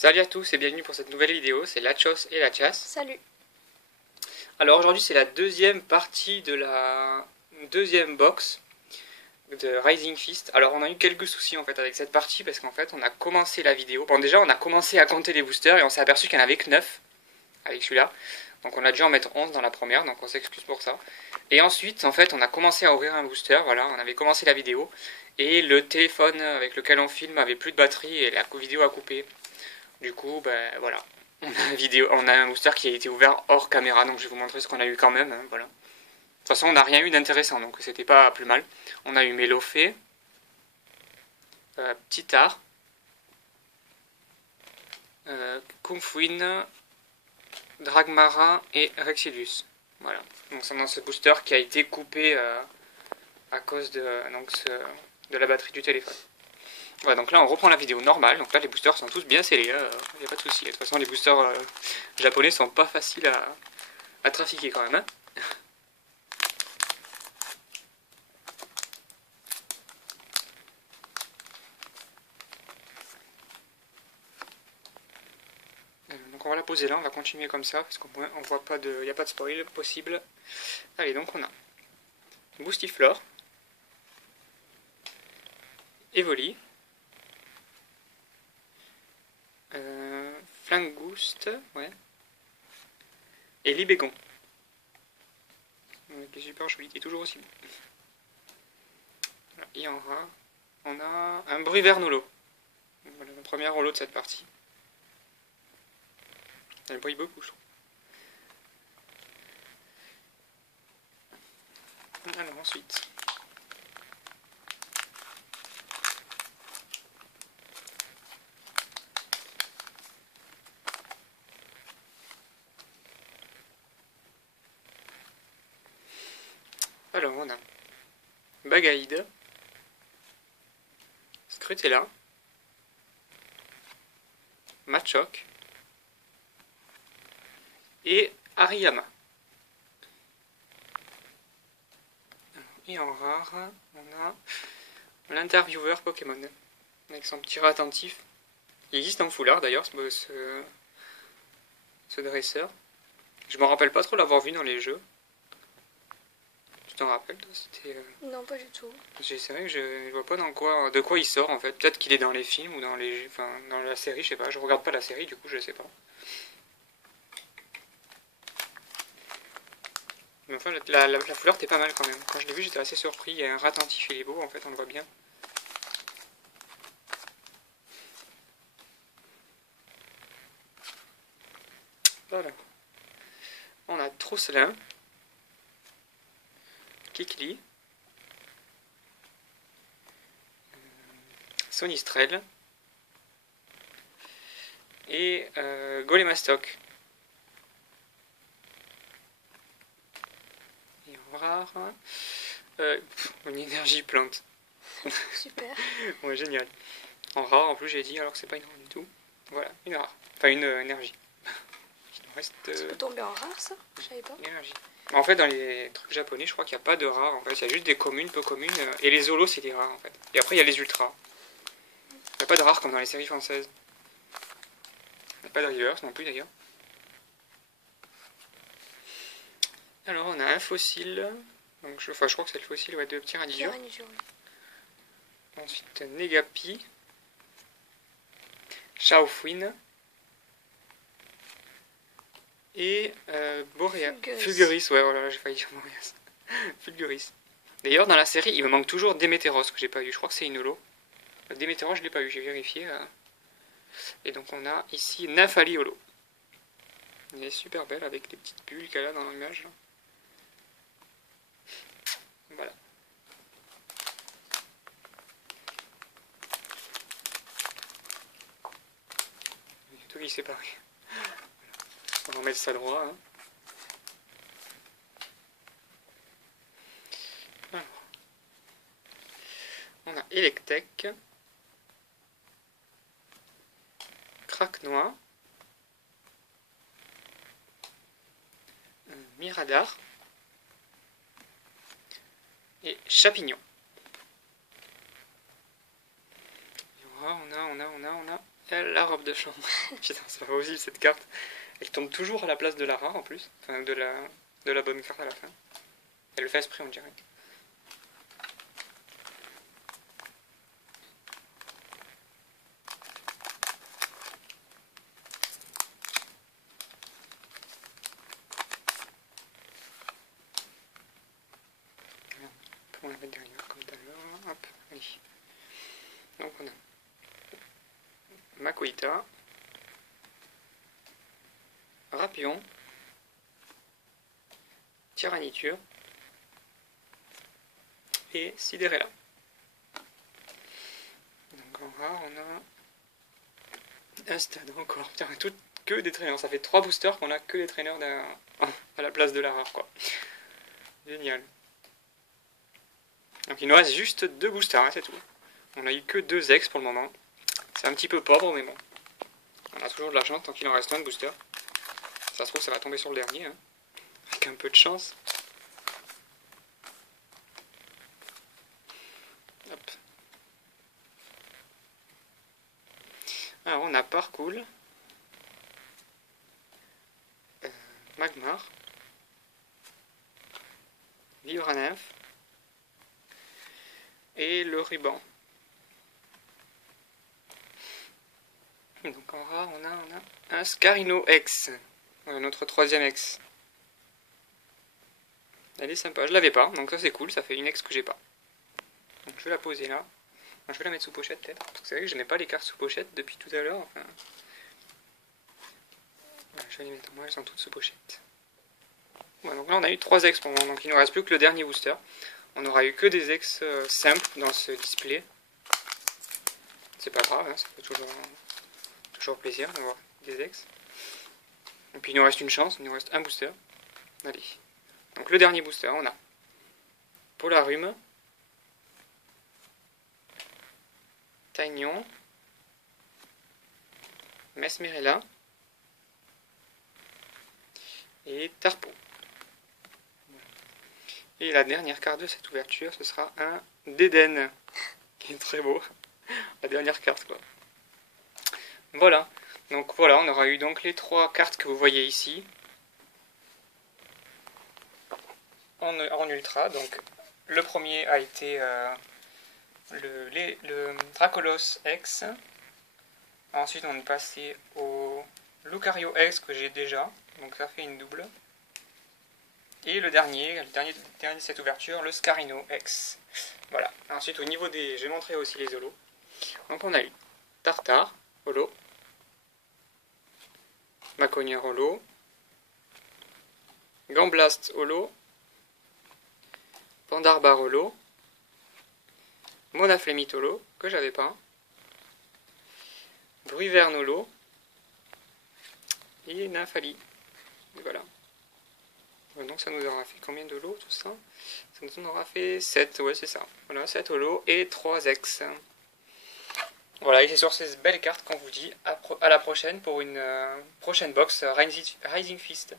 Salut à tous et bienvenue pour cette nouvelle vidéo, c'est Lachos et la chasse. Salut. Alors aujourd'hui c'est la deuxième partie de la deuxième box de Rising Fist. Alors on a eu quelques soucis en fait avec cette partie parce qu'en fait on a commencé la vidéo. Bon déjà on a commencé à compter les boosters et on s'est aperçu qu'il n'y en avait que 9 avec celui-là. Donc on a dû en mettre 11 dans la première, donc on s'excuse pour ça. Et ensuite en fait on a commencé à ouvrir un booster, voilà, on avait commencé la vidéo. Et le téléphone avec lequel on filme avait plus de batterie et la vidéo a coupé. Du coup, ben voilà, on a un booster qui a été ouvert hors caméra, donc je vais vous montrer ce qu'on a eu quand même, hein, voilà. De toute façon, on n'a rien eu d'intéressant, donc c'était pas plus mal. On a eu Melofé, Ptitar, Kumfuin, Dragmara et Rexilus. Voilà, donc c'est dans ce booster qui a été coupé à cause de la batterie du téléphone. Voilà, donc là on reprend la vidéo normale, donc là les boosters sont tous bien scellés, il n'y a pas de souci. De toute façon les boosters japonais sont pas faciles à trafiquer quand même. Hein. Donc on va la poser là, on va continuer comme ça, parce qu'au moins on voit pas de. Il n'y a pas de spoil possible. Allez, donc on a Boostiflore, Evoli, Flangoost, ouais, et Libégon. Qui est super joli, qui est toujours aussi beau. Voilà, et en rare, on a un Bruvernolo. Voilà le premier holo de cette partie. Elle brille beaucoup, je trouve. Alors ensuite. Alors on a Bagaïde, Scrutella, Machoke et Hariyama. Et en rare, on a l'intervieweur Pokémon, avec son petit rat attentif. Il existe en foulard d'ailleurs, ce dresseur. Je me rappelle pas trop l'avoir vu dans les jeux. Tu t'en rappelles toi? Non, pas du tout. C'est vrai que je vois pas de quoi il sort en fait. Peut-être qu'il est dans les films ou dans la série, je sais pas. Je regarde pas la série, du coup je sais pas. Mais enfin, la foulard t'es pas mal quand même. Quand je l'ai vu, j'étais assez surpris. Il y a un rat attentif, il est beau en fait, on le voit bien. Voilà. On a Trousselin, Kikli, Sonistrel et Golemastoc. Et en rare, une énergie plante. Super. Ouais, génial. En rare, en plus, j'ai dit, alors que c'est pas une rare du tout. Voilà, une rare. Enfin, une énergie. Il nous reste. Ça peut tomber en rare, ça? Je savais pas. Une énergie. En fait, dans les trucs japonais, je crois qu'il n'y a pas de rares. En fait, il y a juste des communes, peu communes. Et les holos, c'est des rares, en fait. Et après, il y a les ultras. Il n'y a pas de rares comme dans les séries françaises. Il n'y a pas de reverse non plus, d'ailleurs. Alors, on a un fossile. Donc, je crois que c'est le fossile, ouais, de petit Radigure. Ensuite, Negapi. Shaofuin. Et Boréas. Fulguris, ouais, voilà, j'ai failli dire Boréas. Fulguris. D'ailleurs, dans la série, il me manque toujours Démétéros que j'ai pas eu. Je crois que c'est une holo. Démétéros, je l'ai pas eu, j'ai vérifié. Et donc, on a ici Nymphali holo. Elle est super belle avec les petites bulles qu'elle a dans l'image. Voilà. Il y a tout qui est séparé. On va en mettre ça droit. Hein. Alors. On a Electek, Craque-Noix, Miradar et Chapignon. Et on a La robe de chambre. Putain, c'est pas possible cette carte. Elle tombe toujours à la place de la rare en plus. Enfin, de la bonne carte à la fin. Elle le fait esprit, on dirait. On la mettre derrière comme tout à l'heure. Hop, allez. Donc on a Makuhita, Rapion, Tyraniture et Sidérella. Donc en rare on a un stade encore. Putain, que des traîneurs. Ça fait 3 boosters qu'on a que des traîneurs à la place de la rare quoi. Génial. Donc il nous reste juste 2 boosters, hein, c'est tout. On a eu que 2 ex pour le moment. C'est un petit peu pauvre, mais bon. On a toujours de la chance tant qu'il en reste un de booster. Ça se trouve, ça va tomber sur le dernier. Hein. Avec un peu de chance. Hop. Alors, on a Parcool. Magmar. Vibranef. Et le ruban. Donc en rare, on a un Scarino X. Notre 3ème X. Elle est sympa. Je l'avais pas, donc ça c'est cool. Ça fait une X que j'ai pas. Donc je vais la poser là. Enfin, je vais la mettre sous pochette peut-être. Parce que c'est vrai que je mets pas les cartes sous pochette depuis tout à l'heure. Enfin... Voilà, je vais les mettre. Moi, elles sont toutes sous pochette. Voilà, donc là on a eu 3 X pour le moment. Donc il ne nous reste plus que le dernier booster. On n'aura eu que des X simples dans ce display. C'est pas grave, hein, ça fait toujours plaisir d'avoir des X. Et puis il nous reste une chance, il nous reste un booster. Allez. Donc le dernier booster, on a Polarum, Taignon, Mesmerella et Tarpo. Et la dernière carte de cette ouverture, ce sera un Déden, qui est très beau. La dernière carte quoi. Voilà. Donc voilà, on aura eu donc les 3 cartes que vous voyez ici. En ultra. Donc le premier a été le Dracolos X. Ensuite on est passé au Lucario X que j'ai déjà. Donc ça fait une double. Et le dernier de cette ouverture, le Scarino X. Voilà. Ensuite au niveau des... Je vais montrer aussi les holos. Donc on a eu Tartare, holo. Maconière holo. Gamblast holo. Pandarbar holo. Monaflémite holo, que j'avais pas. Bruiverne holo. Et Nymphali. Voilà. Donc ça nous aura fait combien de lots tout ça? Ça nous en aura fait 7, ouais c'est ça. Voilà, 7 holos et 3 ex. Voilà, et c'est sur ces belles cartes qu'on vous dit à la prochaine pour une prochaine box Rising Fist.